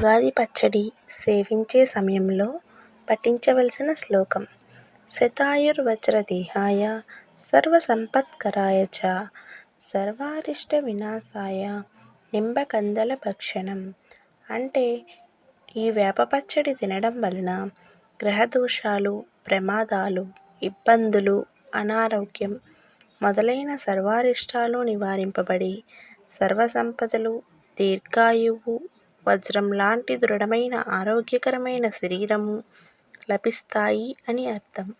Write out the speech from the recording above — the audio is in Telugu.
ఉగాది పచ్చడి సేవించే సమయంలో పఠించవలసిన శ్లోకం. శతాయుర్వజ్రదేహాయ సర్వసంపత్కరాయ చ సర్వారిష్ట వినాశాయ నింబకందల భక్షణం. అంటే ఈ వేప పచ్చడి తినడం వలన గ్రహదోషాలు ప్రమాదాలు ఇబ్బందులు అనారోగ్యం మొదలైన సర్వారిష్టాలు నివారింపబడి సర్వసంపదలు దీర్ఘాయువు వజ్రం లాంటి దృఢమైన ఆరోగ్యకరమైన శరీరము లభిస్తాయి అని అర్థం.